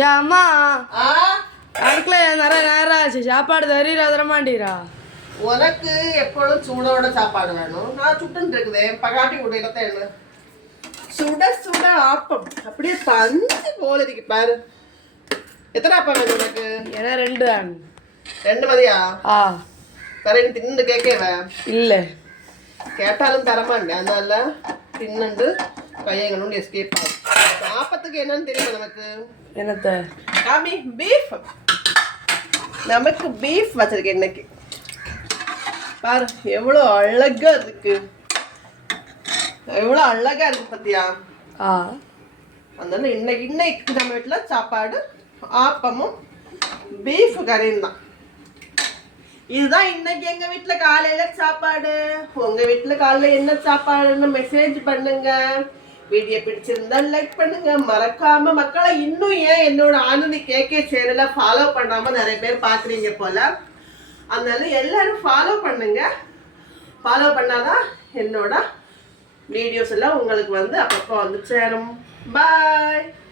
ஏன் அம்மா அடுக்கல நிறைய நேரம் ஆச்சு சாப்பாடு தரீரா தரமாட்டீரா உனக்கு எப்பொழுதும் சூடோட சாப்பாடு வேணும் நான் சுட்டுன்னு இருக்குதே பகாட்டி உடையிலத்தான் என்ன சுட சுட ஆப்பம் அப்படியே பஞ்சு போல இருக்கு பாரு எத்தனை ஆப்பம் வேணும் உனக்கு ஏன்னா 2 2 மதியா ஆ வேற தின்னு கேட்கவ இல்லை கேட்டாலும் தரமாட்டேன் அதனால தின்னுண்டு கையங்களும் எஸ்கேப் ஆகும் ஆப்பத்துக்கு என்னன்னு தெரியுமா நமக்கு என்னத்த காமி பீஃப் நமக்கு பீஃப் வச்சிருக்கேன் இன்னைக்கு பாரு எவ்வளோ அழகா இருக்கு எவ்வளோ அழகா இருக்கு பத்தியா ஆ அதனால இன்னைக்கு நம்ம வீட்டில் சாப்பாடு ஆப்பமும் பீஃப் கறியும் தான் இதுதான் இன்னைக்கு எங்க வீட்டுல காலையில சாப்பாடு உங்க வீட்டுல காலையில என்ன சாப்பாடுன்னு மெசேஜ் பண்ணுங்க வீடியோ பிடிச்சிருந்தா லைக் பண்ணுங்க மறக்காம மக்களை இன்னும் ஏன் என்னோட ஆனந்தி கேகே சேனலை ஃபாலோ பண்ணாம நிறைய பேர் பாக்குறீங்க போல அதனால எல்லாரும் ஃபாலோ பண்ணுங்க ஃபாலோ பண்ணாதான் என்னோட வீடியோஸ் எல்லாம் உங்களுக்கு வந்து அப்பப்போ வந்து சேரும் பாய்